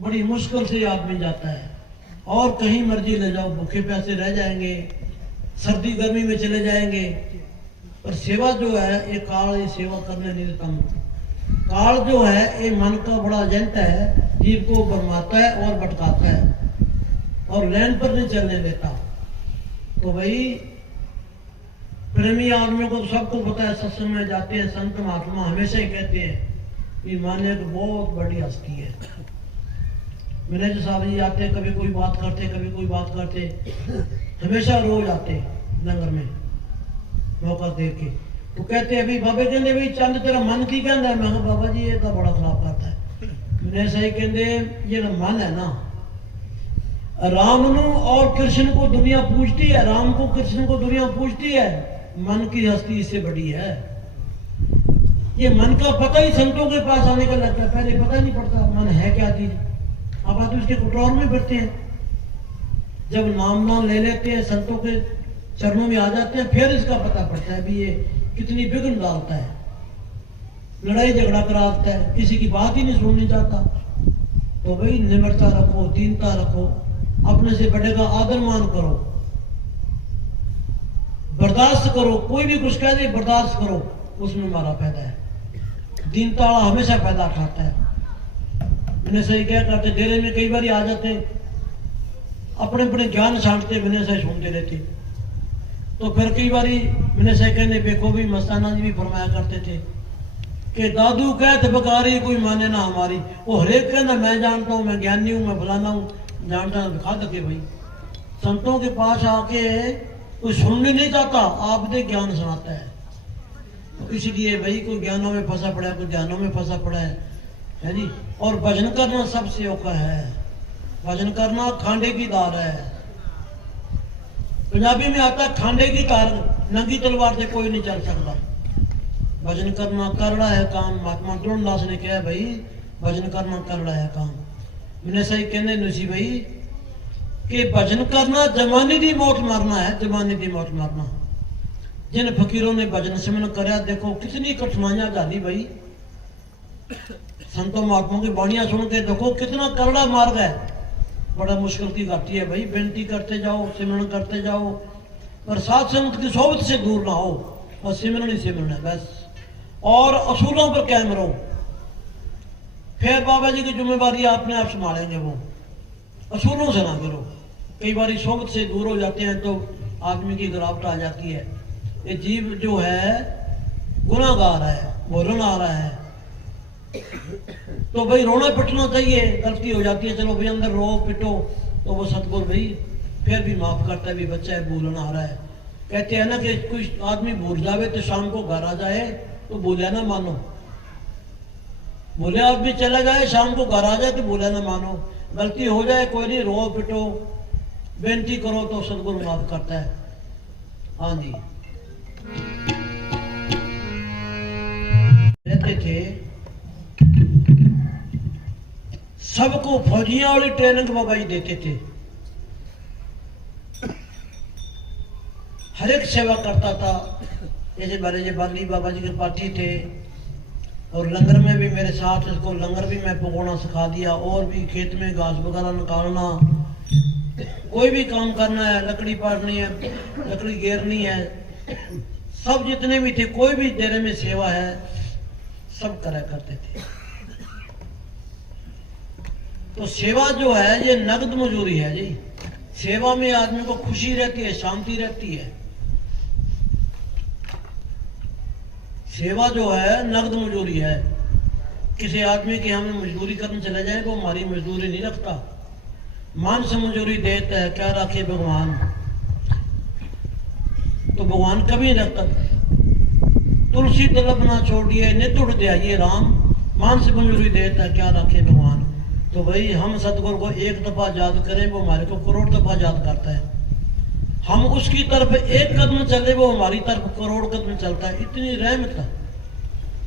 बड़ी मुश्किल से आदमी जाता है, और कहीं मर्जी ले जाओ भूखे प्यासे रह जाएंगे, सर्दी गर्मी में चले जाएंगे। पर सेवा जो है ये काल ये सेवा करने नहीं देता। काल जो है ये मन का बड़ा एजेंट है, जीव को भरमाता है और भटकाता है और लाइन पर नहीं चलने देता। तो भाई प्रेमी आदमियों को सबको पता है, सत्संग में जाते हैं संत महात्मा हमेशा ही कहते हैं कि माने तो बहुत बड़ी हस्ती है। मैनेजर साहब जी आते, कभी कोई बात करते, कभी कोई बात करते, हमेशा रोज आते लंगर में मौका देख के। तो कहते अभी बाबे कहते भाई चंद तेरा मन की कहता है। मैं बाबा जी ये तो बड़ा खराब करता है। मैंने सही कहते ये ना मन है ना, राम नु और कृष्ण को दुनिया पूजती है, राम को कृष्ण को दुनिया पूजती है, मन की हस्ती इससे बड़ी है। ये मन का पता ही संतों के पास आने का लगता है, पहले पता नहीं पड़ता मन है क्या चीज। अब आदमी उसके कुटौर में फिरते हैं, जब नाम ले लेते हैं, संतों के चरणों में आ जाते हैं, फिर इसका पता पड़ता है भी ये कितनी विघ्न डालता है, लड़ाई झगड़ा कराता है, किसी की बात ही नहीं सुननी चाहता। तो भाई निम्रता रखो, दीनता रखो, अपने से बड़े का आदर मान करो, बर्दाश्त करो, कोई भी कुछ कह दे बर्दाश्त करो, उसमें हमारा फायदा है। दीनता हमेशा फायदा उठाता है। मैंने सही क्या करते, डेरे में कई बार आ जाते, अपने अपने ज्ञान छांटते, मैंने सही सुनते रहते। तो फिर कई बार मैंने सही कहने देखो भी मस्ताना जी भी फरमाया करते थे कि दादू कहते बकारी कोई माने ना हमारी। वो हरेक कहना मैं जानता हूँ, मैं ज्ञानी हूँ, मैं फलाना हूँ, जानता हूँ, दिखा दे भाई। संतों के पास आके कोई सुनने नहीं चाहता, आपने ज्ञान सुनाता है। तो इसलिए भाई कोई ज्ञानों में फंसा पड़ा है, कोई ज्ञानों में फंसा पड़ा है जी। और भजन करना सबसे औखा है, भजन करना खांडे की दार है। पंजाबी में आता है खांडे की तार, नंगी तलवार से कोई नहीं चल सकता। भजन करना करड़ा है काम। महात्मा द्रोणदास ने कहा भाई भजन करना करड़ा है काम। मैंने सही कहने नसी भाई कि भजन करना जमाने की मौत मारना है, जमाने की मौत मारना। जिन फकीरों ने भजन सिमरन कराया देखो कितनी कठिनाइयां जानी भाई। संतों महात्माओं की बाणियां सुन के देखो कितना करड़ा मार्ग है, बड़ा मुश्किल की घाटी है भाई। बेनती करते जाओ, सिमरन करते जाओ, पर साथ संगत की सोबत से दूर ना हो, बस सिमरन ही सिमरन है बस। और असूलों पर कायम रहो, फिर बाबा जी की जिम्मेवारी अपने आप संभालेंगे। वो असूलों से ना करो। कई बार सोबत से दूर हो जाते हैं तो आदमी की गिरावट आ जाती है। ये जीव जो है गुनाहगार है, वो रण आ रहा है। तो भाई रोना पिटना चाहिए, गलती हो जाती है चलो भाई अंदर रो पिटो, तो वो सतगुरु भाई फिर भी माफ करता है, भी बच्चा है भूलना आ रहा है। कहते हैं ना कि कोई आदमी भूल जावे तो शाम को घर आ जाए तो बोले ना मानो, बोले आदमी चला जाए शाम को घर आ जाए तो बोले ना मानो। गलती हो जाए कोई नहीं, रो पिटो बेनती करो तो सतगुरु माफ करता है। हाँ जी रहते थे सबको फौजियों वाली ट्रेनिंग बाबा जी देते थे, हर एक सेवा करता था। जैसे मेरे जो बाली बाबा जी के पाठी थे, और लंगर में भी मेरे साथ इसको लंगर भी मैं पकाना सिखा दिया, और भी खेत में घास वगैरह निकालना, कोई भी काम करना है, लकड़ी पाड़नी है, लकड़ी घेरनी है, सब जितने भी थे कोई भी डेरे में सेवा है सब करा करते थे। तो सेवा जो है ये नगद मजूरी है जी। सेवा में आदमी को खुशी रहती है, शांति रहती है। सेवा जो है नगद मजूरी है। किसी आदमी की हम मजदूरी करने चले जाए वो हमारी मजदूरी नहीं रखता, मान से मजदूरी देता है, क्या रखे भगवान, तो भगवान कभी नहीं रखता। तुलसी तलब ना छोड़िए नित उठ जाइए राम, मान से मजदूरी देता है, क्या रखे भगवान। तो भाई हम सतगुरु को एक दफा याद करें वो हमारे को करोड़ दफा याद करता है। हम उसकी तरफ एक कदम चले वो हमारी तरफ करोड़ कदम चलता है। इतनी रहमत,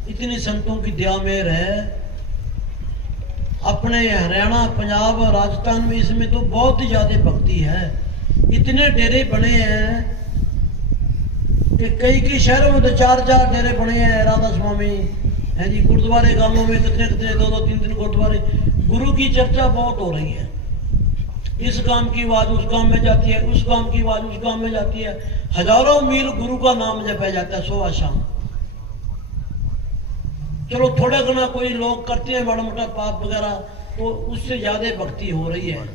इतनी संतों की दया मेहर है। अपने हरियाणा पंजाब राजस्थान में इसमें तो बहुत ही ज्यादा भक्ति है। इतने डेरे बने हैं कि कई शहरों में तो 4-4 डेरे बने हैं। राधा स्वामी है जी, गुरुद्वारे गांवों में कितने कितने 2-2 3-3 गुरुद्वारे। गुरु की चर्चा बहुत हो रही है। इस गांव की आवाज उस गांव में जाती है, उस गांव की आवाज उस गांव में जाती है। हजारों मील गुरु का नाम जपा जाता है सुबह शाम। चलो थोड़ा घना कोई लोग करते हैं बड़ा मोटा पाप वगैरह, तो उससे ज्यादा भक्ति हो रही है।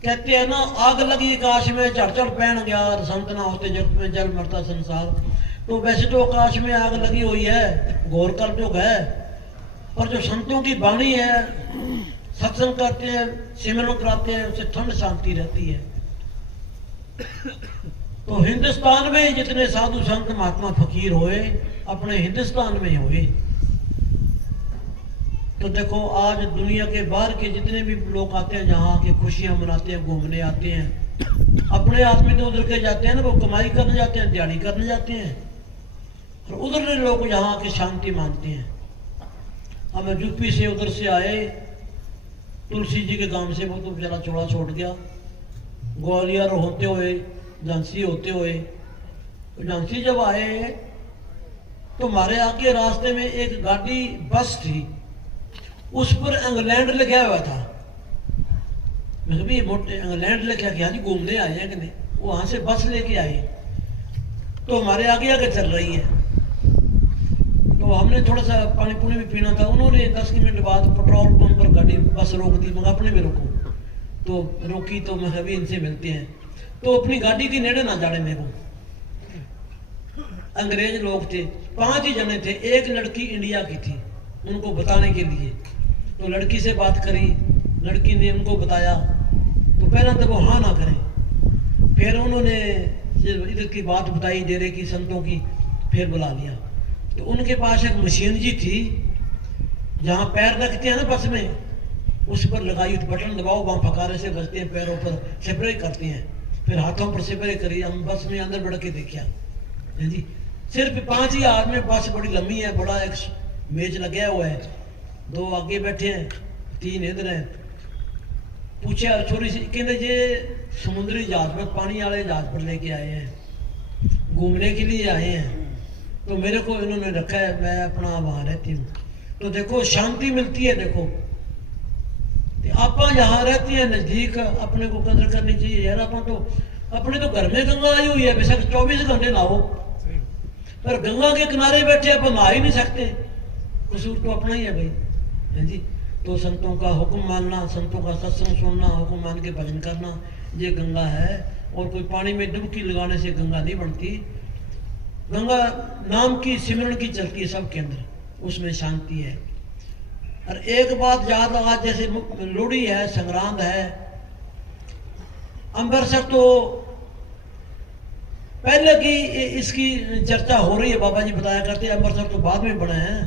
कहते हैं ना, आग लगी आकाश में झड़झड़ पहन गया, संत ना होते जगत में जल मरता संसार। तो वैसे तो आकाश में आग लगी हुई है, घोर कलयुग है, पर जो संतों की वाणी है, सत्संग करते हैं, सिमरन कराते हैं, उससे ठंड शांति रहती है। तो हिंदुस्तान में जितने साधु संत महात्मा फकीर हुए, अपने हिंदुस्तान में हुए। तो देखो आज दुनिया के बाहर के जितने भी लोग आते हैं, जहाँ आके खुशियां मनाते हैं, घूमने आते हैं, अपने आदमी तो उधर के जाते हैं ना, वो कमाई करने जाते हैं, दिहाड़ी करने जाते हैं, और उधर लोग यहाँ आके शांति मांगते हैं। हम यूपी से उधर से आए, तुलसी जी के गांव से, वो तो बेचारा चौड़ा छोड़ गया। ग्वालियर होते हुए, झांसी होते हुए, तो झांसी जब आए तो हमारे आगे रास्ते में एक गाड़ी बस थी, उस पर इंग्लैंड लिखा हुआ था। मैं भी मोटे इंग्लैंड लिखा कि हाँ जी घूमने आए हैं कि नहीं। वहां से बस लेके आए, तो हमारे आगे आगे चल रही है। तो हमने थोड़ा सा पानी पुनी भी पीना था। उन्होंने 10 मिनट बाद पेट्रोल पंप पर गाड़ी बस रोक दी। मैं अपने भी रोको, तो रोकी, तो मैं भी इनसे मिलते हैं। तो अपनी गाड़ी की नेड़े ना जाने मेरे को। अंग्रेज लोग थे, 5 ही जने थे, एक लड़की इंडिया की थी, उनको बताने के लिए। तो लड़की से बात करी, लड़की ने उनको बताया, तो पहला तो वो हाँ ना करें। फिर उन्होंने इधर की बात बताई, डेरे की, संतों की, फिर बुला लिया। तो उनके पास एक मशीन जी थी, जहाँ पैर रखते हैं ना बस में, उस पर लगाई, बटन दबाओ, वहाँ फकारे से बजते हैं, पैरों पर स्प्रे करते हैं, फिर हाथों पर स्प्रे करी। हम बस में अंदर बढ़ के देखा जी, सिर्फ 5 ही आदमी। बस बड़ी लंबी है, बड़ा एक मेज लगा हुआ है, 2 आगे बैठे हैं, 3 इधर हैं। पूछा छोरी से, कहते जे समुद्री जहाज पर, पानी वाले जहाज पर लेके आए हैं, घूमने के लिए आए हैं। तो मेरे को इन्होंने रखा है, मैं अपना वहां रहती हूँ। तो देखो शांति मिलती है। देखो आप यहाँ रहते हैं नजदीक, अपने को कदर करनी चाहिए यार। अपने तो घर में गंगा आई हुई है, बेशक 24 घंटे नहाओ, पर गंगा के किनारे बैठे अपन नहा ही नहीं सकते। कसूर तो अपना ही है भाई, है जी। तो संतों का हुक्म मानना, संतों का सत्संग सुनना, हुक्म मान के भजन करना, ये गंगा है। और कोई पानी में डुबकी लगाने से गंगा नहीं बनती। गंगा नाम की सिमरन की चलती है सबके अंदर, उसमें शांति है। और एक बात याद, आज जैसे लोहड़ी है, संग्रांद है, अमृतसर तो पहले की इसकी चर्चा हो रही है, बाबा जी बताया करते हैं, अमृतसर तो बाद में बना है।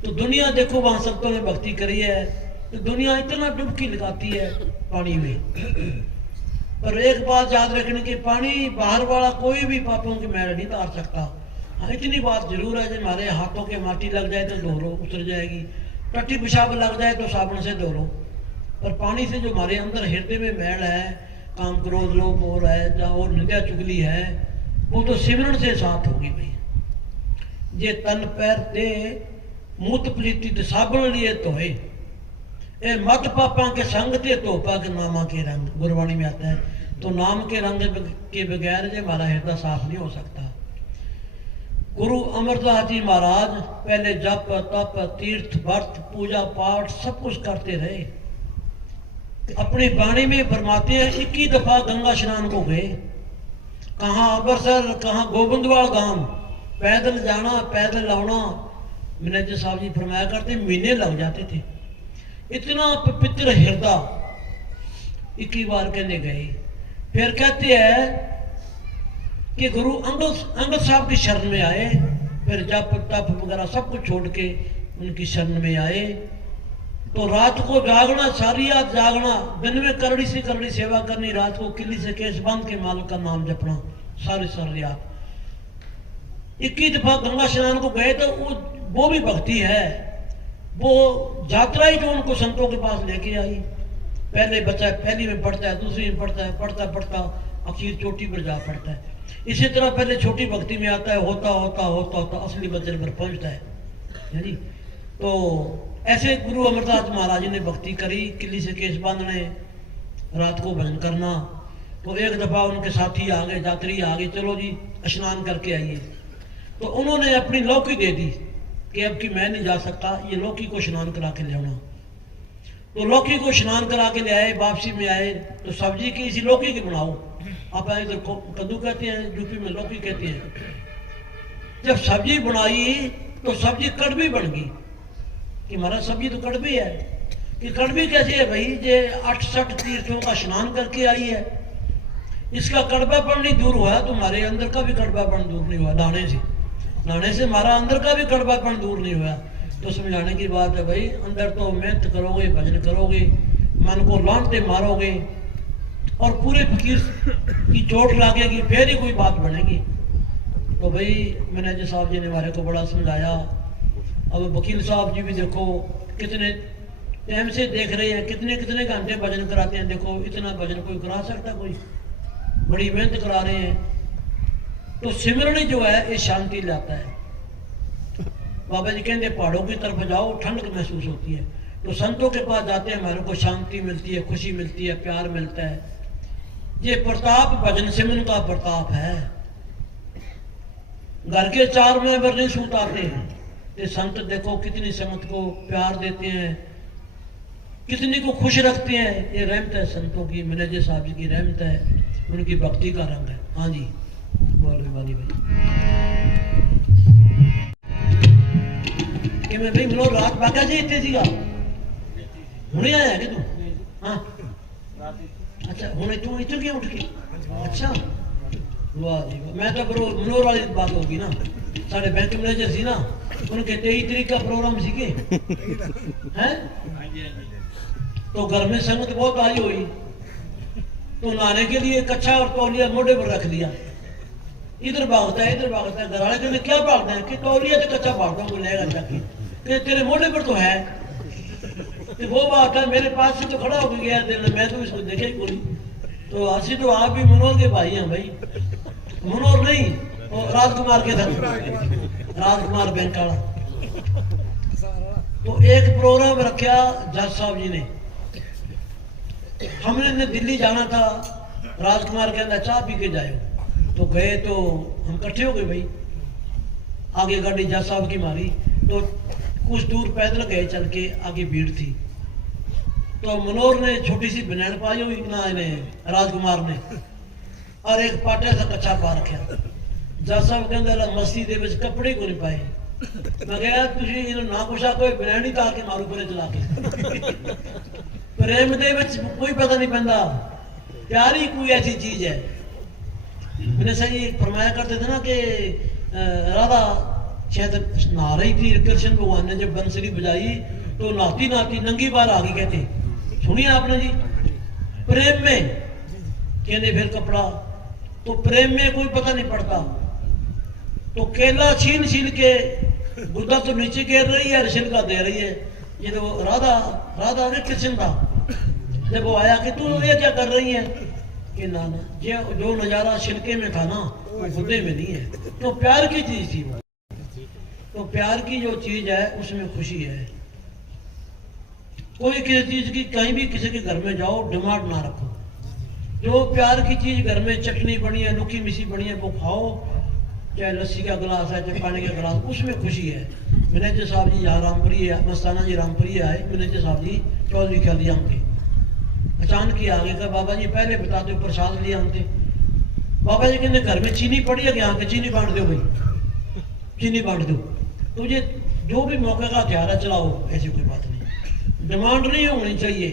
तो दुनिया देखो वहां संतों ने भक्ति करी है, तो दुनिया इतना डुबकी लगाती है पानी में। पर एक बात याद रखने की, पानी बाहर वाला कोई भी पापों की मैल नहीं तार सकता। हाँ इतनी बात जरूर है, जब हमारे हाथों के माटी लग जाए तो धो लो, उतर जाएगी। टट्टी पेशाब लग जाए तो साबुन से धो लो। पर पानी से जो हमारे अंदर हृदय में मैल है, काम क्रोध लोभ मोह है, और निंदा चुगली है, वो तो सिमरन से साथ होगी भाई। ये तन पैर दे मूत प्रीति तो साबुन लिए धोए, ए मत पापा के संग ते धोपा के नामा के रंग, गुरबाणी में आता है। तो नाम के रंग के बगैर जो हमारा हृदय साफ नहीं हो सकता। गुरु अमरदास जी महाराज पहले जप तप तीर्थ व्रत पूजा पाठ सब कुछ करते रहे। अपनी वाणी में फरमाते हैं, 21 दफा गंगा स्नान को गए। कहाँ अमृतसर, कहाँ गोबिंदवाल गांव, पैदल जाना पैदल आना। मैनेजर साहब जी फरमाया करते महीने लग जाते थे। इतना पवित्र हृदय 21 बार कहने गए। फिर कहते हैं कि गुरु अंगद साहब की शरण में आए, फिर जप तप वगैरह सब कुछ छोड़ के उनकी शरण में आए। तो रात को जागना, सारी रात जागना, दिन में करड़ी से करड़ी सेवा करनी, रात को किली से केस बांध के मालिक का नाम जपना सारी रात। 21 दफा गंगा स्नान को गए। तो वो भी भक्ति है, वो यात्रा ही जो उनको संतों के पास लेके आई। पहले बच्चा पहली में पढ़ता है, दूसरी में पढ़ता है, पढ़ता पढ़ता आखिर चोटी पर जा पड़ता है। इसी तरह पहले छोटी भक्ति में आता है, होता होता होता होता असली मंजिल पर पहुंचता है जी। तो ऐसे गुरु अमरदास महाराज जी ने भक्ति करी, किले से केस बांधने, रात को भजन करना। तो एक दफा उनके साथी आ गए, यात्री आ गए, चलो जी स्नान करके आइए। तो उन्होंने अपनी लौकी दे दी कि अब की मैं नहीं जा सकता, ये लौकी को स्नान करा के ले आना। तो लौकी को स्नान करा के ले आए, वापसी में आए तो सब्जी की इसी लौकी की बनाओ। आप इधर कद्दू कहते हैं, यूपी में लौकी कहते हैं। जब सब्जी बनाई तो सब्जी कड़वी बन गई कि महाराज सब्जी तो कड़वी है। कि कड़वी कैसे है भाई, जे 68 तीर्थों का स्नान करके आई है, इसका कड़वापन नहीं दूर हुआ, तुम्हारे अंदर का भी कड़वापन दूर नहीं हुआ। नहाने से हमारा अंदर का भी कड़वापन दूर नहीं हुआ। तो समझाने की बात है भाई, अंदर तो मेहनत करोगे, भजन करोगे, मन को लांटे मारोगे और पूरे फकीर की चोट लागेगी, फिर ही कोई बात बनेगी। तो भाई मैनेजर साहब जी ने हमारे को बड़ा समझाया। अब वकील साहब जी भी देखो कितने टाइम से देख रहे हैं, कितने कितने घंटे भजन कराते हैं। देखो इतना भजन कोई करा सकता, कोई बड़ी मेहनत करा रहे हैं। तो सिमरन जो है ये शांति लाता है। बाबा जी कहते पहाड़ों की तरफ जाओ, ठंड महसूस होती है। तो संतों के पास जाते हैं, हमारे को शांति मिलती है, खुशी मिलती है, प्यार मिलता है। ये प्रताप भजन सिमरन का प्रताप है। घर के 4 मेंबर नहीं सूत आते हैं। ये संत देखो कितनी संगत को प्यार देते हैं, कितनी को खुश रखते हैं। ये रहमत है संतों की, मैनेजर साहब जी की रहमत है, उनकी भक्ति का रंग है। हाँ जी बोल वाली भाई कि मैं भाई मनोहर रात बाका जी इतने सीगा हुणे आया कि तू? हाँ अच्छा हुणे तू इतने क्यों उठ के? अच्छा वाह जी वाह। मैं तो मनोहर वाली बात होगी ना, साढ़े बैंक मैनेजर सी ना, उनके 23 तारीख का प्रोग्राम सी के हैं। तो घर में संगत बहुत आई हुई, तो नहाने के लिए कच्छा और तौलिया मोढ़े पर रख दिया। इधर भागता है, इधर भागता है। घर वाले कहते क्या भागता है? कि तौलिया तो कच्चा भागता हूँ, लेगा जाके कि तेरे मोढ़े पर तो है। कि वो बात है, मेरे पास से तो खड़ा हो गया दिल, मैं तो इसको देखे ही कोई। तो आशी तो आप भी मनोहर के भाई हैं भाई। मनोहर नहीं, वो राजकुमार के साथ, राजकुमार बैंक वाला। तो एक प्रोग्राम रखा जज साहब जी ने, हमने दिल्ली जाना था। राजकुमार के अंदर चाय पी के जाए, तो गए तो हम इकट्ठे हो गए भाई। आगे गाड़ी जज साहब की मारी, तो कुछ दूर पैदल गए चल के, आगे भीड़ थी। तो मनोहर ने छोटी सी बनैन पाई हुई ना, इन्हें राजकुमार ने, और एक पाटे सा कच्चा पा रखा। जज साहब के अंदर मस्ती दे विच कपड़े को नहीं पाए। मैं कहा तुझे इन्हों ना कुछ कोई बनैन ही तार के मारू परे चला के। प्रेम दे विच कोई पता नहीं पैंदा, प्यार ही कोई ऐसी चीज है। मैंने सही फरमाया करते थे ना कि राधा शायद नहा रही थी, कृष्ण भगवान ने जब बंसुरी बजाई तो नहाती नहाती नंगी बार आ गई। कहते सुनिए आपने जी, प्रेम में कहने फिर कपड़ा, तो प्रेम में कोई पता नहीं पड़ता। तो केला छीन छीन के गुद्दा तो नीचे गिर रही है, छिलका दे रही है। ये तो राधा ने कृष्ण था। जब वो आया कि तू ये क्या कर रही है? कि ना जो नजारा छिलके में था ना, वो गुद्दे में नहीं है। तो प्यार की चीज थी वो। तो प्यार की जो चीज है उसमें खुशी है। कोई किसी चीज की, कहीं भी किसी के घर में जाओ, डिमांड ना रखो। जो प्यार की चीज घर में चटनी बनी है, नुकी मिसी बनी है, वो खाओ। चाहे लस्सी का गिलास है, चाहे पानी का गिलास, उसमें खुशी है। मैनेजर साहब जी यहाँ रामपुरी है, मस्ताना जी रामपुरी आए, मैनेजर साहब जी चौधरी ख्यालियां के अचानक ही आगे का, बाबा जी पहले बता दो प्रसाद लिया हमसे। बाबा जी कहते घर में चीनी पड़ी है, यहाँ के चीनी बांट दो भाई, चीनी बांट दो। तुझे जो भी मौके का हथियार है चलाओ, ऐसी कोई बात नहीं, डिमांड नहीं होनी चाहिए।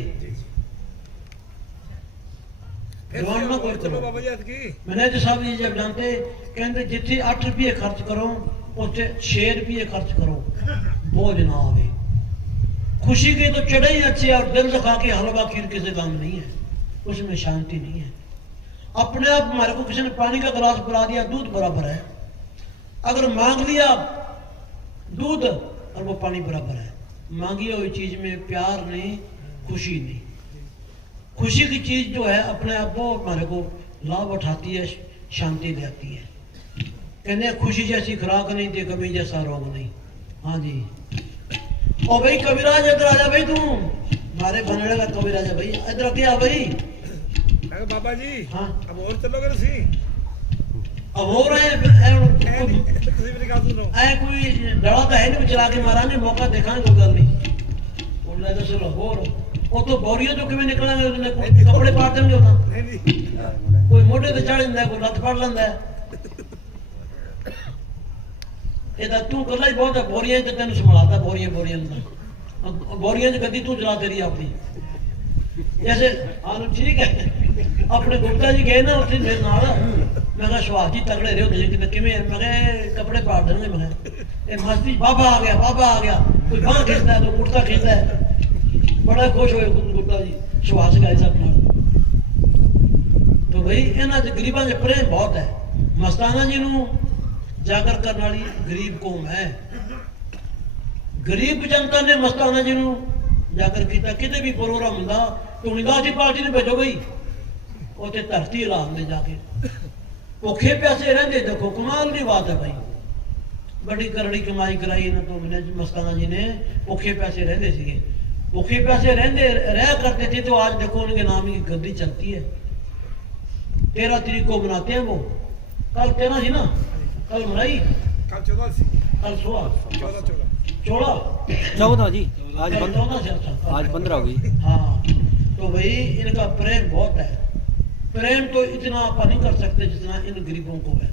डिमांड ना कोई करो। मैनेजर साहब जी जब जानते कहते जिथे 8 रुपये खर्च करो उसे 6 रुपये खर्च करो, बोझ ना आवे। खुशी के तो चढ़े ही अच्छे, और दिल दिखा के हलवा खीर किसी काम नहीं है, उसमें शांति नहीं है। अपने आप हमारे को किसी ने पानी का गिलास पिला दिया, दूध बराबर है। अगर मांग लिया दूध और वो पानी बराबर है। मांगी हुई चीज में प्यार नहीं, खुशी नहीं। खुशी की चीज जो है अपने आप वो हमारे को लाभ उठाती है, शांति देती है। कहते खुशी जैसी खुराक नहीं थी, कमी जैसा रोग नहीं। हाँ जी ओ भाई कविराज इधर आजा भाई, तू मारे बनड़े का कविराज है भाई, इधर क्या भाई। अरे बाबा जी, हाँ अब और चलोगे ਤੁਸੀਂ अब हो रहे हैं ਤੁਸੀਂ मेरी गल सुनो ऐ कोई डरा तो है नहीं, चला के मारांगे, मौका दिखाएंगे, कोई गल नहीं। बोल रहे तो चलो और वो तो बोरियों जो किਵੇਂ निकलेंगे, कपड़े पाड़ देंगे उतना, नहीं नहीं कोई मोटे ते चढ़ ਜਾਂਦਾ, कोई ਲੱਤ ਫੜ ਲੈਂਦਾ। ਇਹਦਾ ਤੂੰ ਕੱਲਾ ਹੀ ਬਹੁਤ ਹੈ, ਬੋਰੀਆਂ ਤੇ ਤੈਨੂੰ ਸੰਭਾਲਦਾ, ਬੋਰੀਆਂ ਦਾ ਬੋਰੀਆਂ ਚ ਗੱਡੀ ਤੂੰ ਚਲਾ ਤੇਰੀ ਆਪਣੀ। जैसे हाँ ठीक है, अपने गुप्ता जी गए ना उत्थे मेरे नाल, मैं कहा सुभाष जी तगड़े रहो तुसीं, किते किवें, मैं कहा कपड़े पाड़ देंगे, मैं कहा मस्ती, बाबा आ गया, कोई बांह खींचता है, कोई कुर्ता खींचता है, बड़ा खुश हुए गुप्ता जी सुभाष गए सब नाल। तो भाई इन्हां च गरीबां च प्रेम बहुत है। मस्ताना जी नूं जागर करने वाली गरीब कौम है। गरीब जनता ने मस्ताना जी नूं जाकर किया, कितने भी प्रोग्राम होंदा तो निगाह पार्टी ने भेजो गई, उत्थे धरती हिला दे जाके, भुखे प्यासे रहंदे। देखो कमाल की बात है भाई, बड़ी करड़ी कमाई कराई इन्होंने तो मैंने मस्ताना जी ने, भुखे प्यासे रहंदे सीगे, भुखे प्यासे रहंदे रह करते थे। तो आज देखो उनके नाम की गद्दी चलती है। 13 तारीख को मनाते हैं वो, कल 13 थी ना, कल मनाई, कल 14 सी, कल 16 14 जी, आज 15 हो गई। हाँ तो भाई इनका प्रेम बहुत है। प्रेम तो इतना आप नहीं कर सकते जितना इन गरीबों को है।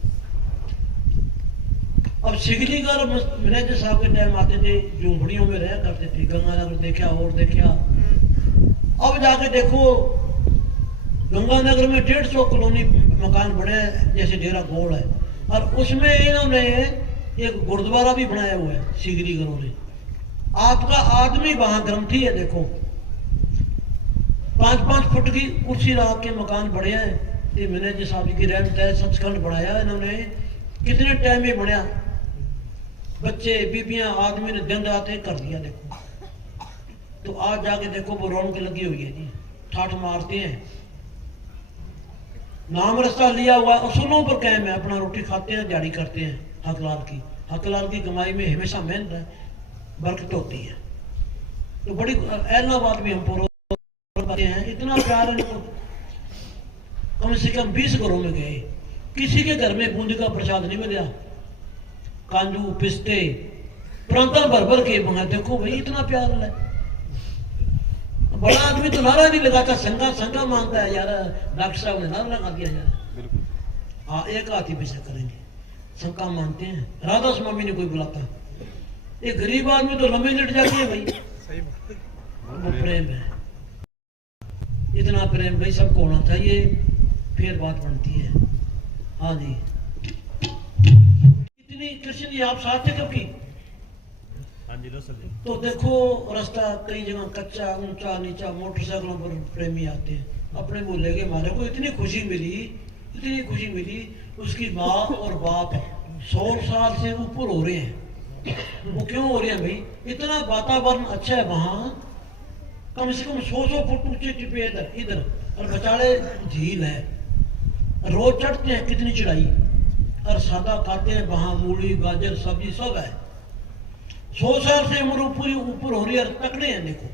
अब सिगलीगढ़ मैनेजर साहब के टाइम आते थे, झूंपड़ियों में रह करते थे, गंगानगर देखा और देखा। अब जाके देखो गंगानगर में 150 कॉलोनी मकान बने हैं, जैसे डेरा गोल है, और उसमें इन्होंने एक गुरुद्वारा भी बनाया हुआ है सिगरीगढ़ों ने। आपका आदमी वहां ग्रंथी है, देखो 5-5 फुट की कुर्सी रख के मकान बने हैं। ये मैनेजर साहब की रहमत है, सचखंड बनाया इन्होंने, कितने टाइम में बनया, बच्चे बीबियां आदमी ने दिन रात कर दिया। देखो तो आज जाके देखो वो रौनक लगी हुई है जी, ठाठ मारते हैं, नाम रास्ता लिया हुआ, उसूलों पर कायम है, अपना रोटी खाते हैं, दिहाड़ी करते हैं। हकलाल की कमाई में हमेशा मेहनत है, बरकत होती है। तो बड़ी एलाहाबाद भी हम करते हैं, इतना प्यार इनको, कम से कम 20 घरों में गए, किसी के घर में बूंदी का प्रसाद नहीं मिला, कांजू पिस्ते प्रांता भर भर के मंगा। देखो भाई इतना प्यार है। बड़ा आदमी तो नारा नहीं लगाता, संगा मांगता है यार, डॉक्टर साहब ने नारा लगा दिया यार। हाँ एक हाथ ही पीछे करेंगे, संका मानते हैं। राधा स्वामी ने कोई बुलाता, एक गरीब आदमी तो लंबे लिट जाती है भाई, सही बात, वो प्रेम है। इतना प्रेम भाई सबको होना चाहिए, फिर बात बनती है। हाँ जी, इतनी कृष्ण जी आप साथ थे कभी? हाँ जी तो देखो रास्ता कई जगह कच्चा ऊंचा नीचा, मोटरसाइकिलों पर प्रेमी आते हैं, अपने बोले के मारे को इतनी खुशी मिली। उसकी माँ और बाप 100 साल से ऊपर हो रहे हैं। वो क्यों हो रहे हैं भाई? इतना वातावरण अच्छा है वहां, कम से कम 100 फुट ऊंचे टिपे इधर और बचाड़े झील है, रोज चढ़ते हैं, कितनी चढ़ाई, और सादा खाते हैं वहां, मूली गाजर सब्जी सब है। 100 साल से उम्र ऊपर हो रही है, तकड़े हैं। देखो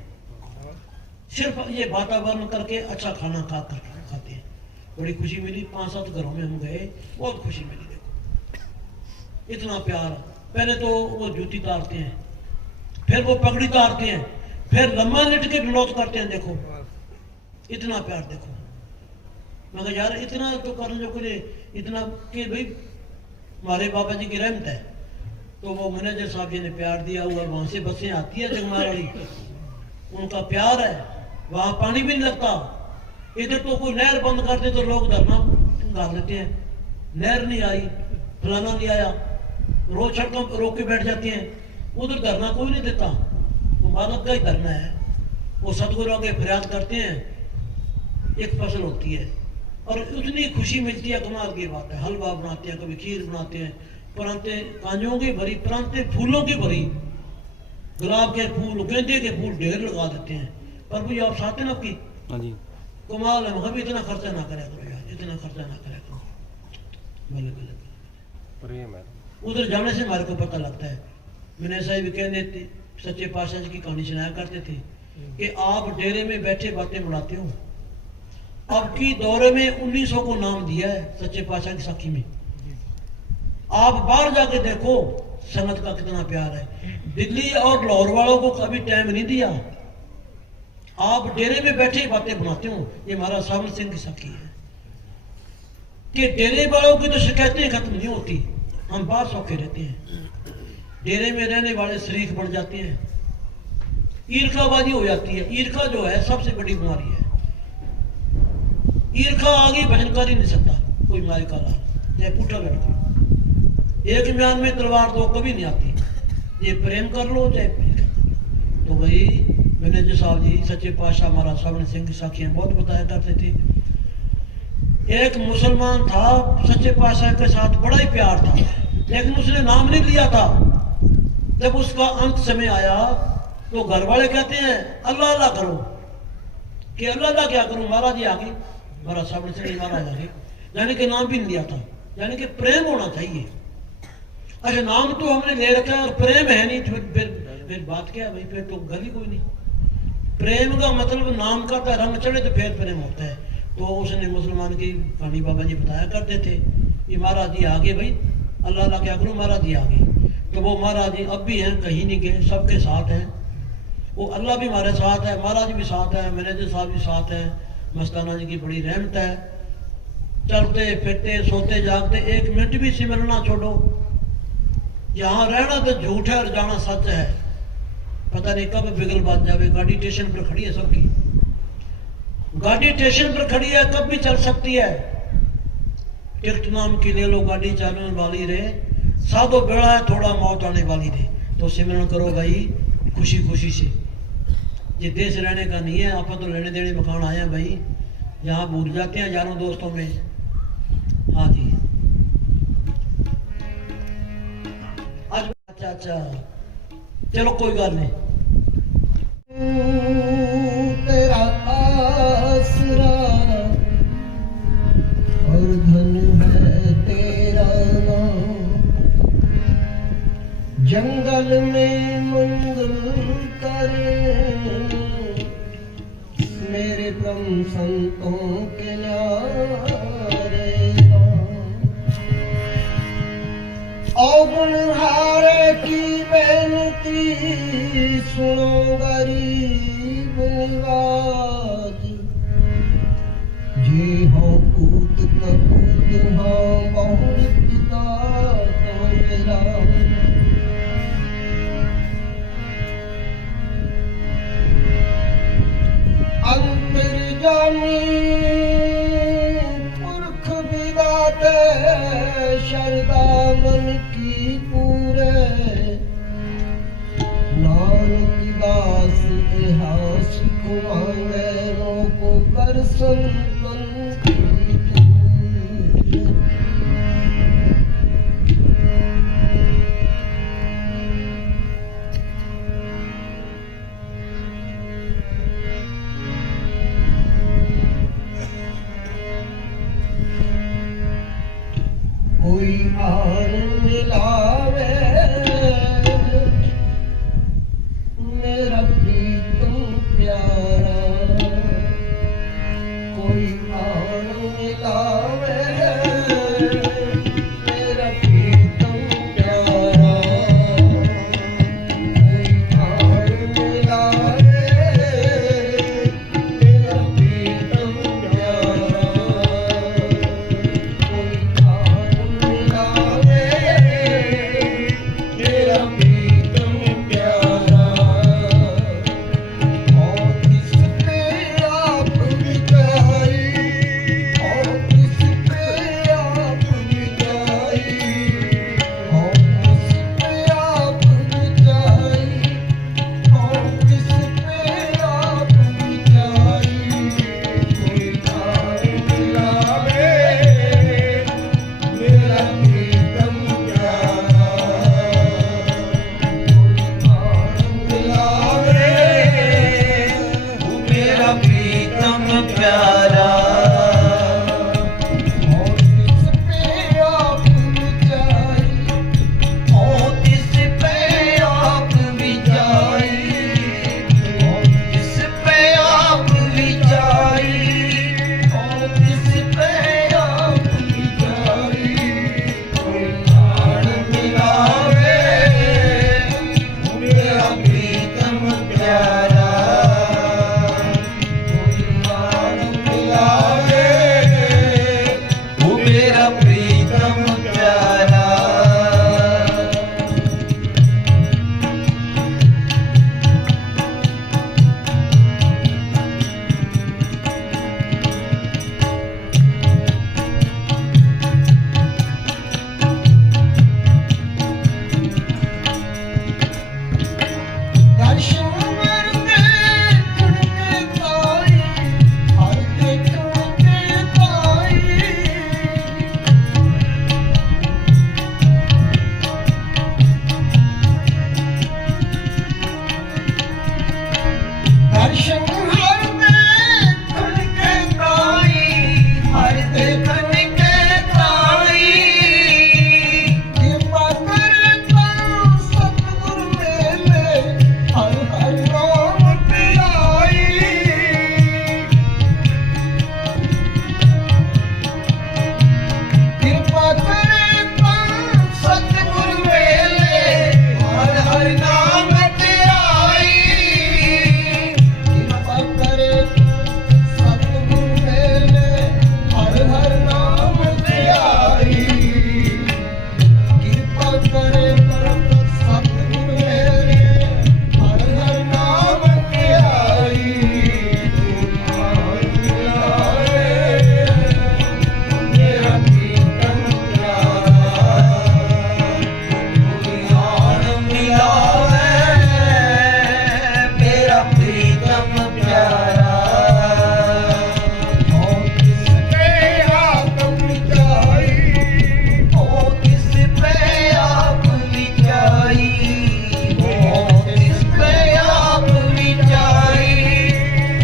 सिर्फ ये वातावरण करके अच्छा खाना खाते हैं, बड़ी खुशी मिली। 5-7 घरों में हम गए, बहुत खुशी मिली। देखो इतना प्यार। पहले तो वो जूती तारते हैं, फिर वो पगड़ी तारते हैं, फिर लम्बा लिट के विनोद करते हैं। देखो इतना प्यार। देखो मगर यार इतना तो करने जो कुछ इतना कि भाई हमारे बाबा जी की रहमत है। तो वो मैनेजर साहब जी ने प्यार दिया हुआ, वहां से बसें आती है जगमार वाली, उनका प्यार है। वहां पानी भी नहीं लगता। इधर तो कोई नहर बंद करते तो लोग धरना गाड़ लेते हैं, नहर नहीं आई, फलाना नहीं आया, रोज सड़कों रोक के बैठ जाते हैं। उधर धरना कोई नहीं देता, वो मानव का ही धरना है। वो सतगुरु आगे फरियाद करते हैं, एक फसल होती है और उतनी खुशी मिलती है, कमाल की बात है। हलवा बनाते हैं, कभी खीर बनाते हैं, परांते कांजों की भरी, परांते फूलों की भरी, गुलाब के फूल, गेंदे के फूल ढेर लगा देते हैं। पर भाई आप साथ हैं ना आपकी, कमाल है। मगर भी इतना खर्चा ना करे करो यार, इतना खर्चा ना करे करो। भले प्रेम है। उधर जाने से हमारे को पता लगता है। मैंने साहब भी कहने सच्चे पातशाह जी की कहानी सुनाया करते थे कि आप डेरे में बैठे बातें बढ़ाते हो। अब की दौरे में 1900 को नाम दिया है सच्चे पातशाह की साखी में। आप बाहर जाके देखो संगत का कितना प्यार है। दिल्ली और लाहौर वालों को कभी टाइम नहीं दिया। आप डेरे में बैठे बातें बनाते हो। ये महाराज सावन सिंह की साखी है कि डेरे वालों की तो शिकायतें खत्म नहीं होती, हम बाहर सौखे रहते हैं। डेरे में रहने वाले शरीक बन जाते हैं, ईर्खाबाजी हो जाती है। ईर्खा जो है सबसे बड़ी बीमारी है। ईर्खा आगे भजन कर ही नहीं सकता कोई मारे का रहा, चाहे पुठा लड़का। एक म्यान में तलवार दो कभी नहीं आती, ये प्रेम कर लो चाहे प्रेम। तो भाई मैनेजर साहब जी सच्चे पातशाह महाराज सावन सिंह की साखियां बहुत बताया करते थे। एक मुसलमान था, सच्चे पातशाह के साथ बड़ा ही प्यार था, लेकिन उसने नाम नहीं लिया था। जब उसका अंत समय आया तो घर वाले कहते हैं अल्लाह अल्लाह करो। कि अल्लाह अल्लाह क्या करूं, महाराज जी आगे, महाराज सावन सिंह महाराज आगे, यानी कि नाम भी नहीं लिया था। यानी कि प्रेम होना चाहिए। अच्छा नाम तो हमने ले रखा है और प्रेम है नहीं, फिर बात क्या है भाई, फिर तो गल ही कोई नहीं। प्रेम का मतलब नाम का तो रंग चढ़े तो फिर प्रेम होता है। तो उसने मुसलमान की कहानी बाबा जी बताया करते थे। ये महाराज जी आगे भाई, अल्लाह अल्लाह क्या करूं, महाराज जी आगे। तो वो महाराज जी अब भी हैं, कहीं नहीं गए, सबके साथ हैं। वो अल्लाह भी हमारे साथ है, महाराज भी साथ है, मैनेजर साहब भी साथ है। मस्ताना जी की बड़ी रहमत है। चलते फिरते सोते जागते एक मिनट भी सिमरना छोड़ो। यहाँ रहना तो झूठ है और जाना सच है। पता नहीं कब बिगल बात जावे। गाड़ी स्टेशन पर खड़ी है सबकी, गाड़ी स्टेशन पर खड़ी है, कब भी चल सकती है। टिकट नाम की ले लो, गाड़ी चलने वाली रहे। साधो बेड़ा है, थोड़ा मौत आने वाली रहे। तो सिमरन करो भाई खुशी खुशी से। ये देश रहने का नहीं है, आप तो लेने देने मकान आए हैं भाई, यहाँ भूल जाते हैं यारों दोस्तों में। हाँ जी अच्छा चलो कोई गल नहीं। तेरा आसरा और धन है तेरा नाम। जंगल में मंगल करे मेरे ब्रह्म संतों के न्यारे औगुण हारे की बेनती सुनो गरीब निवाज। जी हो कूद कपूत हाँ बहु पिता तो मेरा। अंतर्जामी पुरख विदाते शरदा मन की पूरे। नानक दास इहास कुमांगे को कर संतन की पूरे। कोई आन मिलावे मेरा प्रीतम प्यारा। कोई आन मिलावे मेरा प्रीतम प्यारा। कोई आन मिलावे मेरा प्रीतम प्यारा। मेरा प्रीतम प्यारा और किसने आप बिताई और किस ਦਰਸ਼ਨ ਹਰ ਦੇ ਖੜਕੇ ਤਾਈ ਹਰ ਦੇ ਖੜਕੇ ਤਾਈ ਕਿਰਪਾ ਕਰ ਤਾ ਸਤਿਗੁਰ ਮੇਲੇ ਹਰ ਹਰ ਨਾਮ ਧਿਆਈ ਕਿਰਪਾ ਕਰੇ ਤਾਂ ਸਤਿਗੁਰ ਮੇਲੇ ਹਰ ਹਰ ਨਾਮ ਧਿਆਈ ਕਿਰਪਾ ਕਰੇ ਸਤਿਗੁਰ ਮੇਲੇ ਹਰ ਹਰ ਨਾਮ ਧਿਆਈ ਕਿਰਪਾ ਕਰੇ ਸਤਿਗੁਰ ਮੇਲੇ ਹਰ ਹਰ ਨਾਮ ਧਿਆਈ ਮੇਰਾ ਕੀਰਤਨ ਪਿਆਰਾ ਆਣ ਮਿਲਾਵੇ ਮੇਰਾ ਪ੍ਰੀਤਮ ਪਿਆਰਾ ਹੋ ਕਿਸ ਤੇ ਆਪ ਵਿਚਾਈ ਹੋ ਕਿਸ ਤੇ ਆਪ ਵਿਚਾਈ ਹੋ ਕਿਸ ਤੇ ਆਪ ਵਿਚਾਈ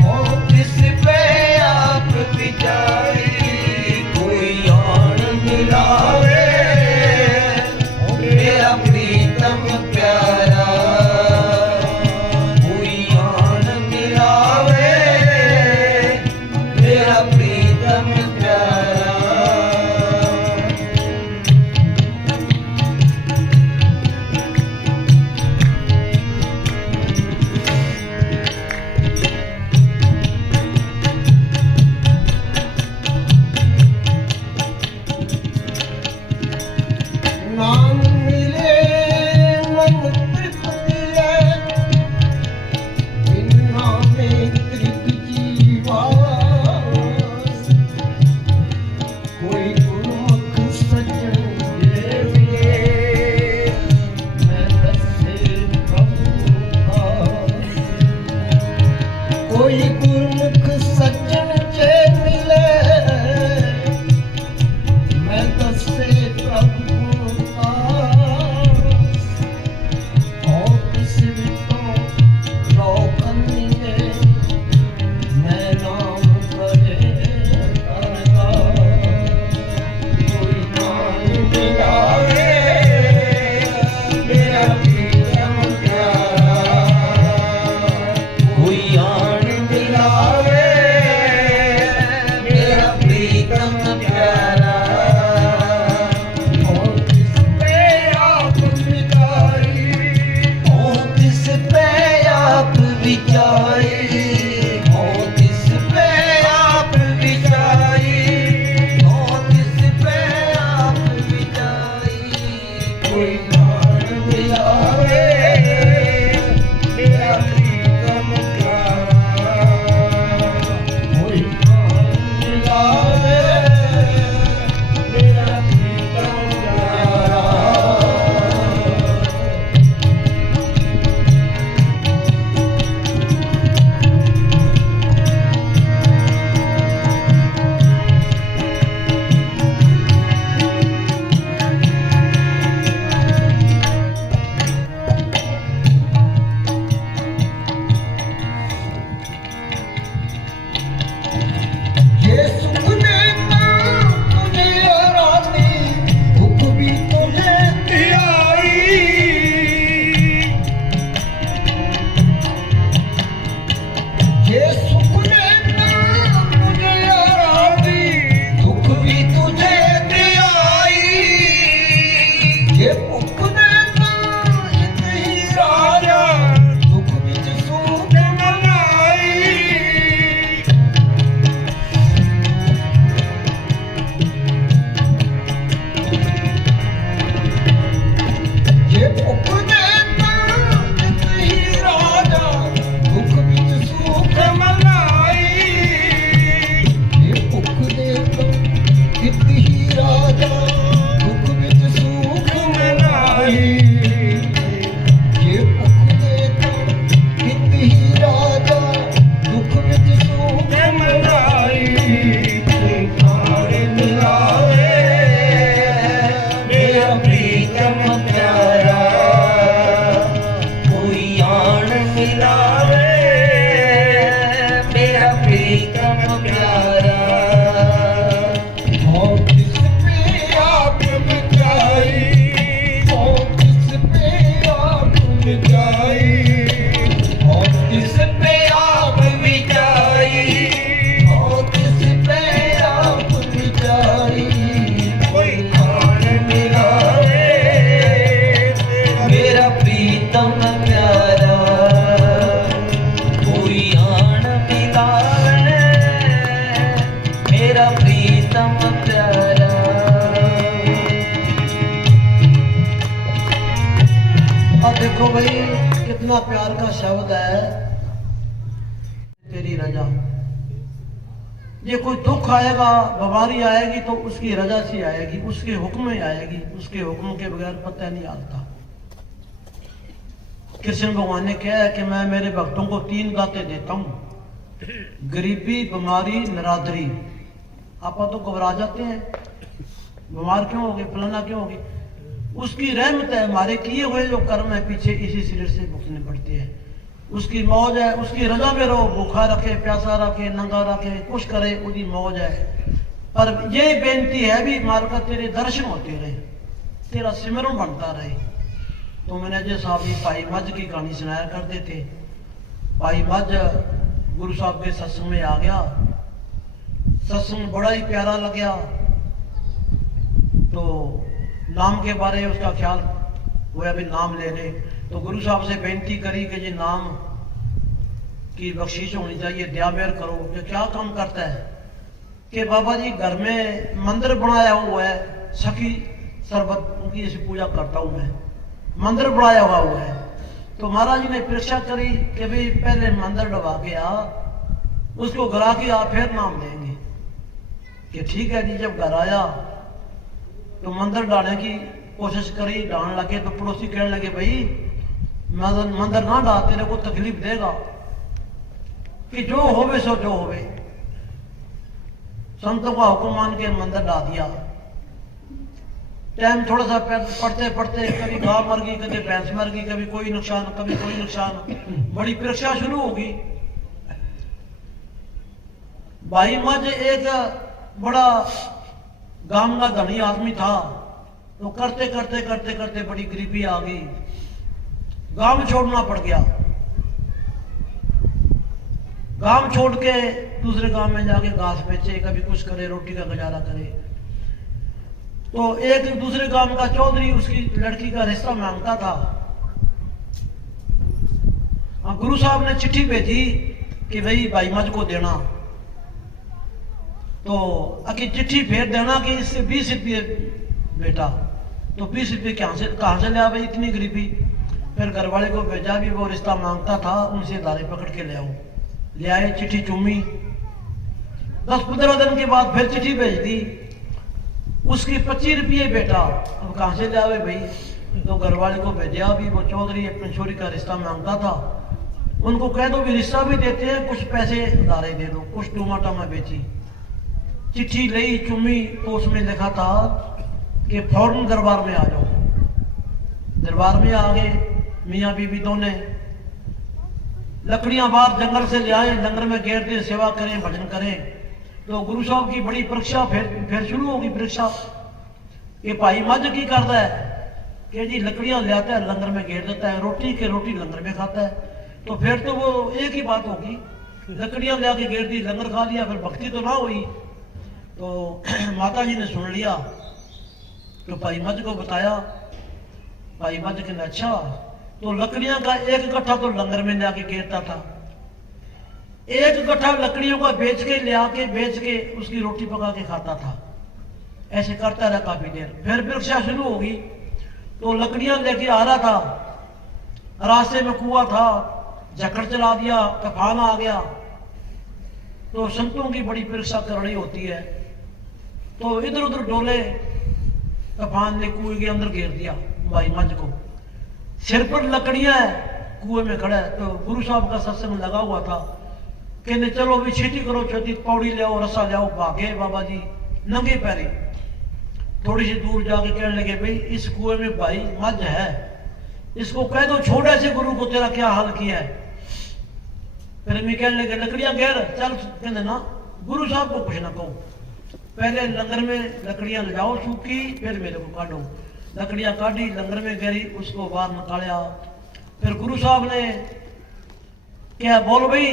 ਹੋ ਕਿਸ ਤੇ ਆਪ ਵਿਚਾਈ ਕੋਈ ਆਣ ਮਿਲਾਵੇ ਮੇਰਾ ਪ੍ਰੀਤਮ ਪਿਆਰਾ ਕੋਈ ਆਣ ਮਿਲਾਵੇ ਮੇਰਾ ਪ੍ਰੀਤਮ ਪਿਆਰਾ ਨਾਮ ਮਿਲੇ ਮਨ ਤ੍ਰਿਪਤੀ ਹੈ ਬਿਨ ਨਾਮੇ ਤ੍ਰਿਪ ਜੀਵਾਸ ਕੋਈ ਗੁਰਮੁਖ ਸੱਜਣ ਜੇ ਮਿਲੇ ਮੈਂ ਦੱਸੇ ਪ੍ਰਭੂ ਦਾਸ ਕੋਈ ਗੁਰਮੁਖ ਸੱਜਣ ਜੇ ਮਿਲੇ ਮੈਂ ਦੱਸੇ ਪ੍ਰਭੂ ਦਾਸ ਹੋ ਕਿਸ ਵਿਟੋਂ ਲੋਕਨੀਏ ਮੈਂ ਨਾਮ ਕਰੇ ਕਰਦਾ ਕੋਈ ਨਾਮ ਮਿਲਾਵੇ ਮੇਰਾ ਪ੍ਰੀਤਮ ਪਿਆਰਾ ਕੋਈ ਆਣ ਮਿਲਾਵੇ इतना प्यार का शब्द है, तेरी रजा। ये कोई दुख आएगा, बीमारी आएगी तो उसकी रजा से आएगी, उसके हुक्म में आएगी, उसके हुक्म के बगैर पता नहीं आता। कृष्ण भगवान ने कहा है कि मैं मेरे भक्तों को 3 दातें देता हूं, गरीबी, बीमारी, निरादरी। आप तो घबरा जाते हैं, बीमार क्यों हो गए, फलाना क्यों हो गए। उसकी रहमत है, हमारे किए हुए जो कर्म है पीछे इसी शरीर से भुगतने पड़ते हैं। उसकी मौज है, उसकी रजा में रहो, भूखा रखे, प्यासा रखे, नंगा रखे, कुछ करे, उसकी मौज है। पर ये बेनती है भी मालका तेरे दर्शन होते रहे, तेरा सिमरन बनता रहे। तो मैनेजर साहब जी भाई मज की कहानी सुनाया करते थे। भाई मज गुरु साहब के सत्संग में आ गया, सत्संग बड़ा ही प्यारा लगा। तो नाम के बारे में उसका ख्याल हुआ भी नाम ले ले। तो गुरु साहब से बेनती करी कि ये नाम की बख्शीश होनी चाहिए, दया मेहर करो। कि क्या काम करता है कि बाबा जी घर में मंदिर बनाया हुआ है, सखी सरबत उनकी ऐसी पूजा करता हूं मैं, मंदिर बनाया हुआ है। तो महाराज जी ने परीक्षा करी कि भाई पहले मंदिर डबा के आ, उसको गिरा के आ, फिर नाम देंगे। कि ठीक है जी। जब घर आया तो मंदिर डालने की कोशिश करी, डालने लगे तो पड़ोसी कहने लगे भाई मंदिर ना डाल, तेरे को तकलीफ देगा। कि जो होवे सो जो होवे। संतों का हुक्म मान के मंदिर डाल दिया। टाइम थोड़ा सा पढ़ते पढ़ते कभी गाय मर गई, कभी भैंस मर गई, कभी कोई नुकसान, कभी कोई नुकसान। बड़ी परीक्षा शुरू होगी। भाई मज एक बड़ा गांव का धनी आदमी था। तो करते करते करते करते बड़ी गरीबी आ गई, गांव छोड़ना पड़ गया। गांव छोड़ के दूसरे गांव में जाके घास बेचे, कभी कुछ करे, रोटी का गुजारा करे। तो एक दूसरे गांव का चौधरी उसकी लड़की का रिश्ता मांगता था। गुरु साहब ने चिट्ठी भेजी कि भाई मज को देना। तो अकी चिट्ठी फेर देना कि इससे 20 रुपये बेटा। तो 20 रुपये कहां से लिया भाई, इतनी गरीबी। फिर घर वाले को भेजा भी, वो रिश्ता मांगता था, उनसे दारे पकड़ के ले आओ। ले आए, चिट्ठी चूमी। 10-15 दिन के बाद फिर चिट्ठी भेज दी, उसकी 25 रुपये बेटा। अब कहां से ले आवे भाई। तो घर वाले को भेजा भी, वो चौधरी अपनी छोरी का रिश्ता मांगता था, उनको कह दो भी रिश्ता भी देते हैं, कुछ पैसे उधारे दे दो, कुछ टमाटा बेची। चिट्ठी ली, चुमी, तो उसमें लिखा था कि फौरन दरबार में आ जाओ। दरबार में आ गए मियाँ बीबी दोनों। लकड़ियां बाहर जंगल से ले आए, लंगर में घेर दे, सेवा करें, भजन करें। तो गुरु साहब की बड़ी परीक्षा फिर शुरू होगी। परीक्षा ये भाई मज की करता है कि जी लकड़ियां ले आता है, लंगर में घेर देता है, रोटी के रोटी लंगर में खाता है। तो फिर तो वो एक ही बात होगी, लकड़ियां ले आके घेर दी, लंगर खा लिया, फिर भक्ति तो ना हुई। तो माता जी ने सुन लिया, तो भाई मज को बताया। भाई मज कहने अच्छा। तो लकड़ियां का एक गट्ठा तो लंगर में ले आके घेरता था, एक गट्ठा लकड़ियों का बेच के उसकी रोटी पका के खाता था। ऐसे करता रहा काफी देर। फिर परीक्षा शुरू होगी। तो लकड़ियां लेके आ रहा था, रास्ते में कुआं था, झकड़ चला दिया, तूफान आ गया। तो संतों की बड़ी परीक्षा करनी होती है। तो इधर उधर डोले, तूफान ने कुएं के अंदर घेर दिया भाई मज को। सिर पर लकड़ियां है, कुएं में खड़ा है। तो गुरु साहब का सत्संग लगा हुआ था, कहने चलो भी छीटी करो, छोटी पौड़ी ले आओ, रसा ले आओ। भागे बाबा जी नंगे पैरी। थोड़ी सी दूर जाके कहने लगे भाई इस कुएं में भाई मज है, इसको कह दो छोड़ ऐसे गुरु को, तेरा क्या हाल किया है। फिर मैं कहने लगे लकड़ियां घेर चल। कहने ना, गुरु साहब को कुछ ना कहो, पहले लंगर में लकड़ियां ले जाओ सूखी, फिर मेरे को काटो। लकड़ियां काटी, लंगर में गिरी, उसको बाहर निकाला। फिर गुरु साहब ने क्या बोल भाई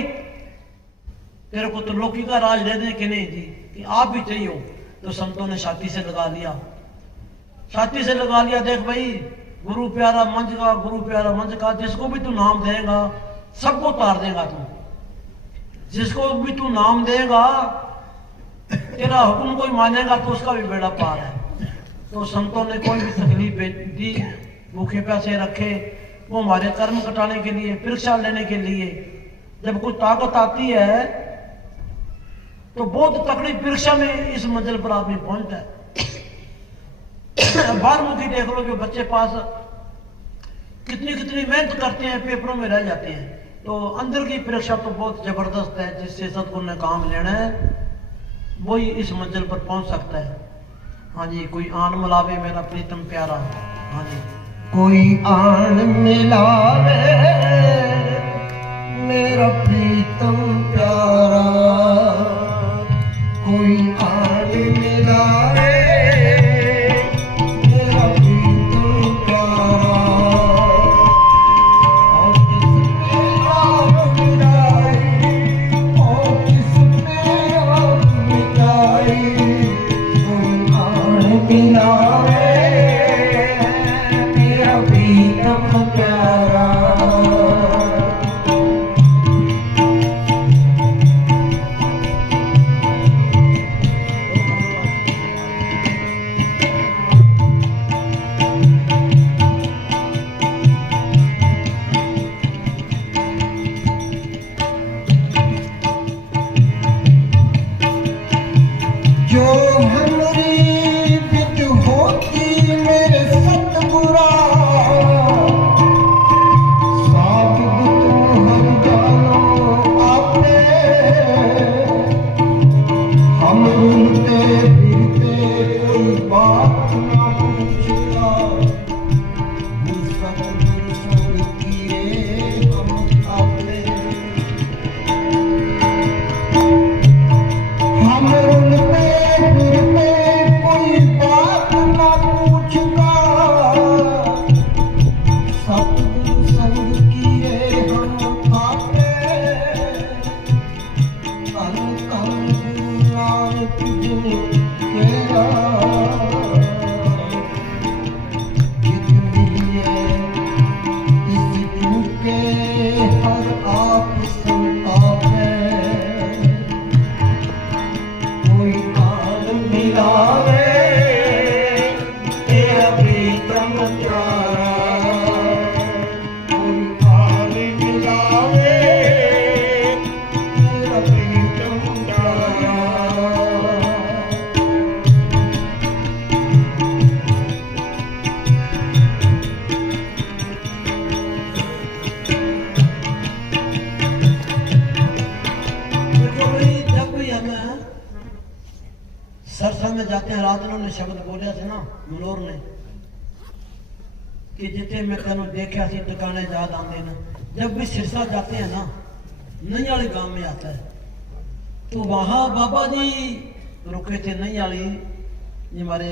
तेरे को तो लौकी का राज दे दें कि नहीं जी, कि आप भी चाहिए। तो संतों ने छाती से लगा लिया, छाती से लगा लिया। देख भाई गुरु प्यारा मंच का, गुरु प्यारा मंच का, जिसको भी तू नाम देगा सबको तार देगा तू। जिसको भी तू नाम देगा, तेरा हुक्म कोई मानेगा तो उसका भी बेड़ा पार है। तो संतों ने कोई भी तकलीफ दी, भूखे प्यासे रखे, वो हमारे कर्म कटाने के लिए, परीक्षा लेने के लिए। जब कोई ताकत आती है तो बहुत तकड़ी परीक्षा में इस मंजिल पर आदमी पहुंचता है। बारहवीं देख लो, जो बच्चे पास कितनी कितनी मेहनत करते हैं, पेपरों में रह जाते हैं। तो अंदर की परीक्षा तो बहुत जबरदस्त है। जिससे सतगुरु ने काम लेना है वही इस मंजिल पर पहुंच सकता है। हाँ जी, कोई आन मिलावे मेरा प्रीतम प्यारा। हाँ जी, कोई आन मिलावे मेरा प्रीतम प्यारा, कोई आन मिलावे मेरा प्रीतम प्यारा। और किसने आग मिलाई, और किसने आग मिलाई, कोई आन मिलावे मेरा प्रीतम प्यारा। जो हमारी विद होती मेरे सतगुरा, साबुत हम जानो आपे, हम उनते फिरते कोई बात ना पूछता, वो सतगुरु संग किए हम आपे। हम उनते फिरते कोई बात ना पूछता, सतगुरु संग किए हम आपे। तन तन गुरु नानक जिन तेरा, जितनी है इस झूठे हर आप संताप है। कोई आन मिलावे तेरा प्रीतम प्यारा, कोई आन मिलावे तेरा प्रीतम प्यारा। देखो भाई, जब भी हम सरसा में जाते हैं, रात ने शब्द बोलिया थे ना मनोर ने कि जिते मैं तेन देखा सी टिकाने याद आते ना। जब भी सिरसा जाते हैं ना, नई वाले गांव में आता है, तो वहां बाबा जी रुके थे। नई वाली ये हमारे